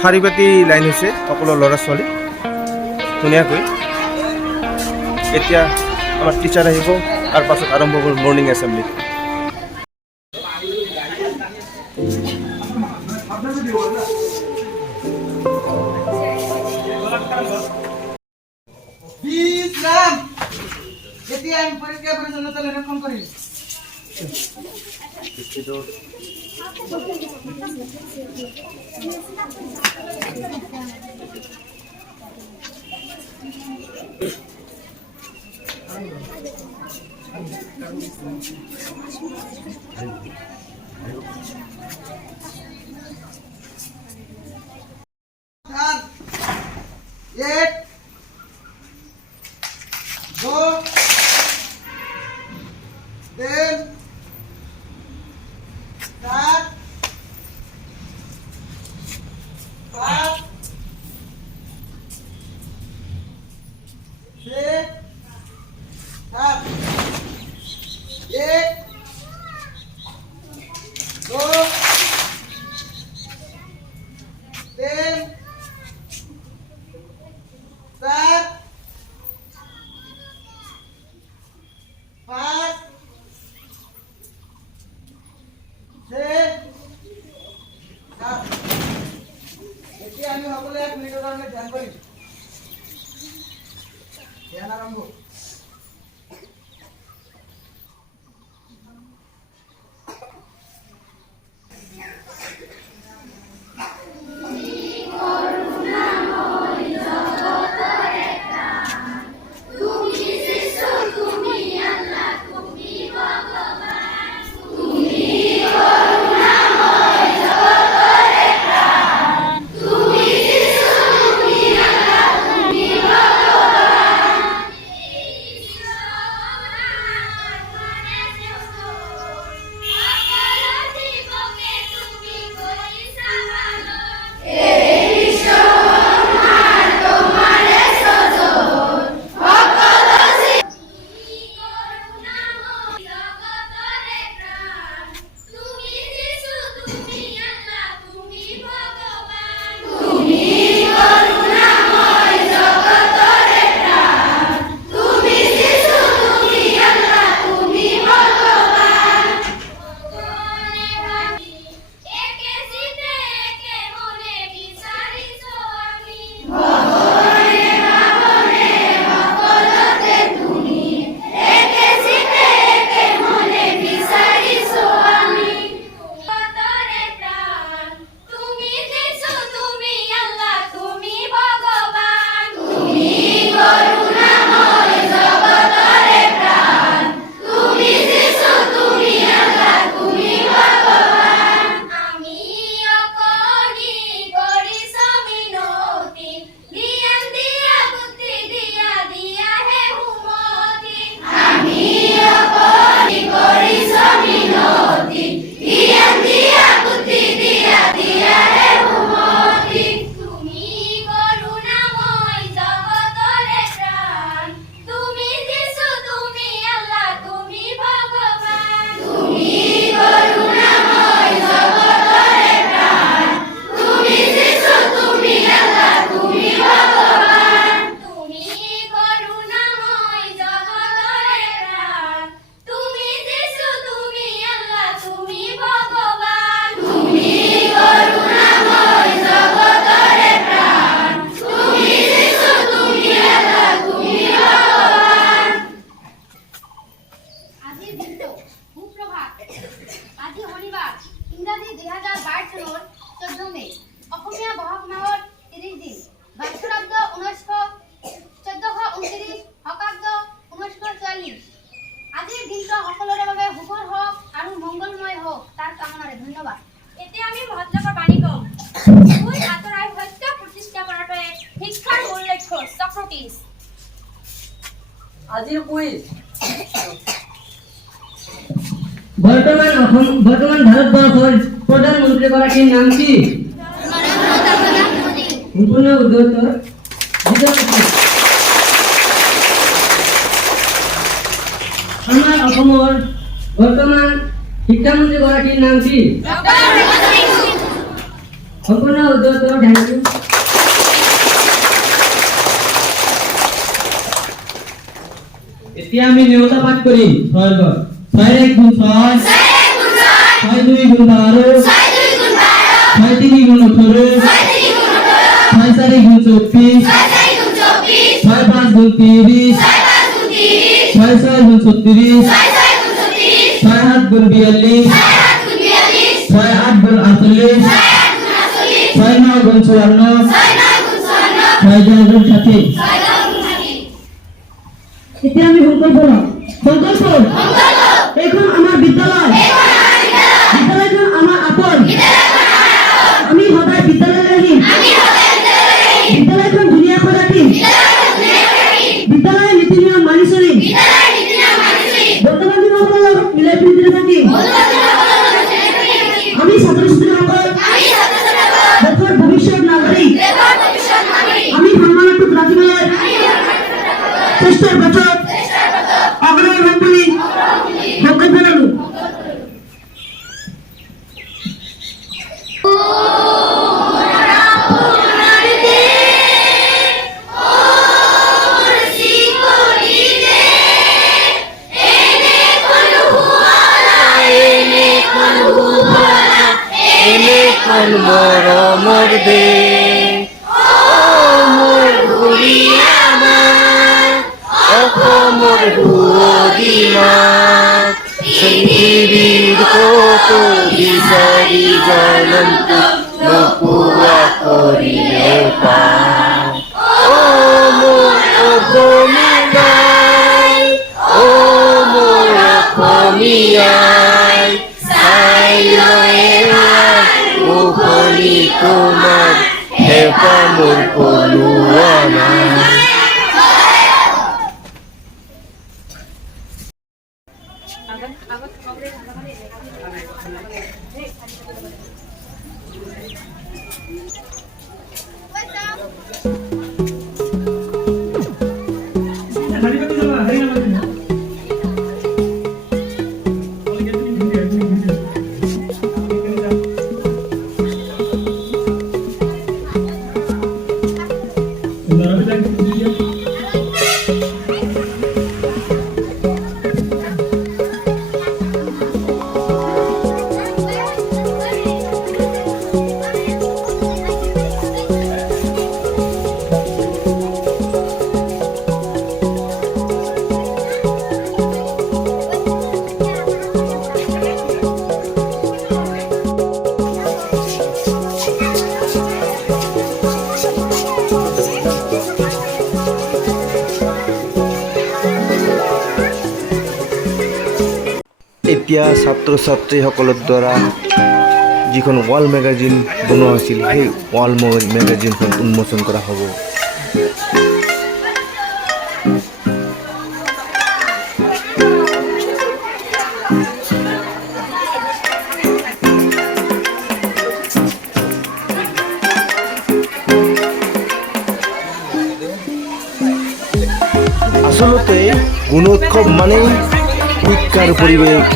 শাৰী পাতি লাইন হৈছে সকলো ল'ৰা ছোৱালী ধুনীয়াকৈ। এতিয়া আমাৰ টিচাৰ আহিব আৰু পাছত আৰম্ভ কৰিব মৰ্ণিং এছেম্বলি। এতিয়া আমি পৰীক্ষা পৰিচালনালৈ ফোন কৰিম। एक दो तीन चार पाँच छः सात एक दो तीन चार पाँच छः सात। এতিয়া আমি সকলোৱে 1 মিনিটৰ কাৰণে ধ্যান কৰিম। ধ্যান আৰম্ভ। বৰ্তমান ভাৰতবৰ্ষেৰ প্ৰধানমন্ত্ৰী গৰাকীৰ নাম কি? সম্পূৰ্ণ উত্তৰ আমাৰ অসমৰ বৰ্তমান শিক্ষামন্ত্ৰী গৰাকীৰ নাম কি? সম্পূৰ্ণ উদ্যোগটো থেংক ইউ। এতিয়া আমি নেওতা পাঠ কৰিম 6 ৰ 6 1 গুণ 6 6 2 গুণ 12 6 3 গুণ 18 6 4 গুণ 24 6 5 গুণ 30 6 6 গুণ 36 6 7 গুণ 42 6 8 গুণ 48 6 9 গুণ 54 6 10 গুণ 60। এতিয়া আমি সংকল্প লওঁ। সংকল্প এইখন আমাৰ বিদ্যালয়, বিদ্যালয়খন আমাৰ আপোন। আমি সদায় বিদ্যালয়লৈ আহিম, বিদ্যালয়খন ধুনীয়াকৈ ৰাখিম, বিদ্যালয়ৰ নীতি নিয়ম মানি চলিম, বৰ্তমান দিনসকলৰ লগত মিলাই প্ৰীতিৰে থাকিম। আমি ছাত্ৰ ছাত্ৰীসকল দেশৰ ভৱিষ্যত নাগৰিক। আমি সন্মানটোক ৰাখিবলৈ চেষ্টাৰ পাছত অগ্ৰসৰ হ'ম বুলি সংকল্প ল'লো। মৰমৰ দে অসমৰ সুদিমাক পৃথিৱীৰ কত বিচাৰি জনন্ত নোপোৱা কৰিলে পায়। অ মোৰ অসমীয়াই, অ মোৰ অসমীয়াই, চাই মুখনি তোমাৰ হেঁপা মোৰ পলোৱা নাই। এতিয়া ছাত্ৰ ছাত্ৰীসকলৰ দ্বাৰা যিখন ৱাল মেগাজিন বনোৱা হৈছিল সেই ৱাল মেগাজিনখন উন্মোচন কৰা হ'ব। আচলতে গুণোৎসৱ মানে শিক্ষাৰ পৰিৱেশ,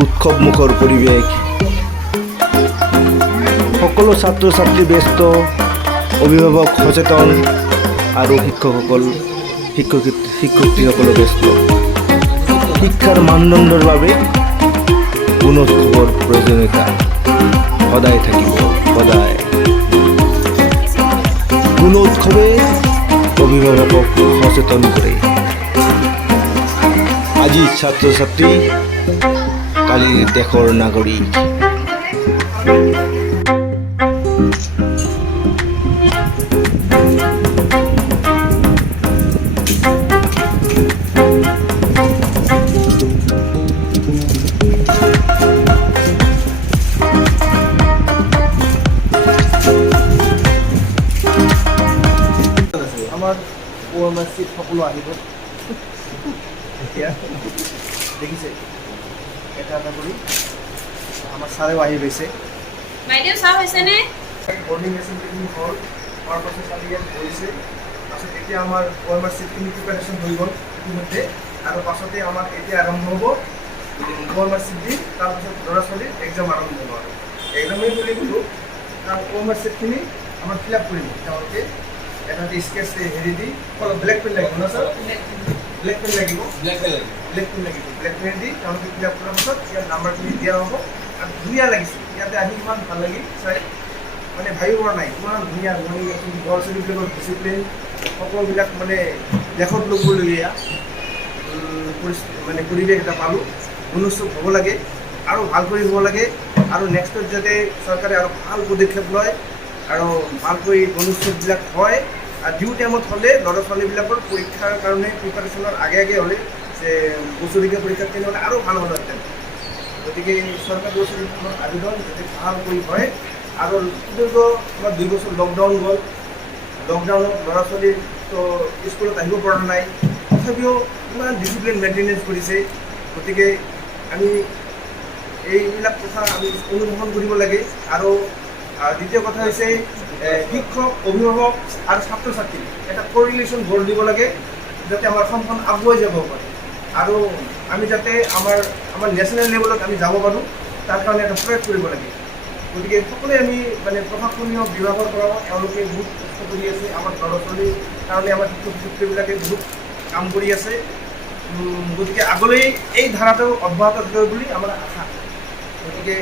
উৎসৱমুখৰ পৰিৱেশ। সকলো ছাত্ৰ ছাত্ৰী ব্যস্ত, অভিভাৱক সচেতন আৰু শিক্ষয়িত্ৰীসকলো ব্যস্ত। শিক্ষাৰ মানদণ্ডৰ বাবে গুণোৎসৱৰ প্ৰয়োজনীয়তা সদায় থাকিব, সদায়। গুণোৎসৱে অভিভাৱকক সচেতন কৰে। আজি ছাত্ৰ ছাত্ৰী, কালিৰ দেশৰ নাগৰিক। আমাৰ চিট সকলো আহিব এতিয়া দেখিছে এটা এটা কৰি আমাৰ ছাৰেও আহি পাইছে। বাইদেউ চাহ হৈছেনে? বৰ্ডিং এছেম্বলিখিনি হ'ল, হোৱাৰ পাছত কালি ইয়াত বহিছে। তাৰপিছত এতিয়া আমাৰ OMR চিটখিনি প্ৰিপাৰেশ্যন হৈ গ'ল ইতিমধ্যে, আৰু পাছতে আমাৰ এতিয়া আৰম্ভ হ'ব OMR চিট দি, তাৰপিছত ল'ৰা ছোৱালীৰ এক্সাম আৰম্ভ হ'ব। আৰু এক্সামেই বুলি ক'লোঁ OMR চিটখিনি আমাৰ ফিল আপ কৰিব তেওঁলোকে এটা স্কেচ হেৰি দি অলপ ব্লেক পেন লাগিব না ছাৰ ব্লেক পেন লাগিব ব্লেক পেন দি তেওঁলোকে ফিল আপ কৰাৰ পাছত ইয়াৰ নাম্বাৰখিনি দিয়া হ'ব আৰু ধুনীয়া লাগিছে ইয়াতে আহি ইমান ভাল লাগি চাই মানে ভাবিব পৰা নাই ইমান ধুনীয়া মানে ল'ৰা ছোৱালীবিলাকৰ ডিচিপ্লিন সকলোবিলাক মানে দেশত ল'বলগীয়া মানে পৰিৱেশ এটা পালোঁ গুণোৎসৱ হ'ব লাগে আৰু ভাল কৰি হ'ব লাগে আৰু নেক্সটত যাতে চৰকাৰে আৰু ভাল পদক্ষেপ লয় আৰু ভালকৈ গুণোৎসৱবিলাক হয় আৰু ডিউ টাইমত হ'লে ল'ৰা ছোৱালীবিলাকৰ পৰীক্ষাৰ কাৰণে প্ৰিপাৰেশ্যনৰ আগে আগে হ'লে যে বছৰেকীয়া পৰীক্ষাত তেনেহ'লে আৰু ভাল হ'লহেঁতেন গতিকে চৰকাৰী বছৰখনৰ আবেদন যাতে ভালকৈ হয় আৰু কিন্তু আমাৰ 2 বছৰ লকডাউন গ'ল লকডাউনত ল'ৰা ছোৱালী তো স্কুলত আহিব পৰা নাই তথাপিও ইমান ডিচিপ্লিন মেইনটেনেঞ্চ কৰিছে গতিকে আমি এইবিলাক কথা আমি অনুসৰণ কৰিব লাগে আৰু দ্বিতীয় কথা হৈছে শিক্ষক অভিভাৱক আৰু ছাত্ৰ ছাত্ৰী এটা কোৰিলেশ্যন গঢ় দিব লাগে যাতে আমাৰ অসমখন আগুৱাই যাব পাৰে আৰু আমি যাতে আমাৰ নেশ্যনেল লেভেলত আমি যাব পাৰোঁ তাৰ কাৰণে এটা প্ৰয়াস কৰিব লাগে গতিকে সকলোৱে আমি মানে প্ৰশাসনীয় বিভাগৰ পৰাও এওঁলোকে বহুত কষ্ট কৰি আছে আমাৰ ল'ৰা ছোৱালীৰ কাৰণে আমাৰ শিক্ষক শিক্ষয়িত্ৰীবিলাকে বহুত কাম কৰি আছে গতিকে আগলৈ এই ধাৰাটো অব্যাহত থাকিব বুলি আমাৰ আশা গতিকে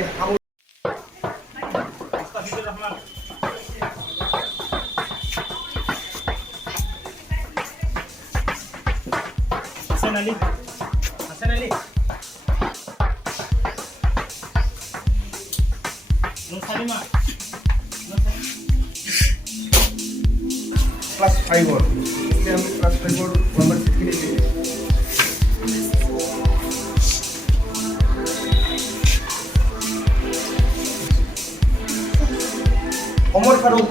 ক্লাছ 5-ৰ এতিয়া আমি ক্লাছ 5-ৰ OMR চিটখিনি দিম অমৰ ফাৰুক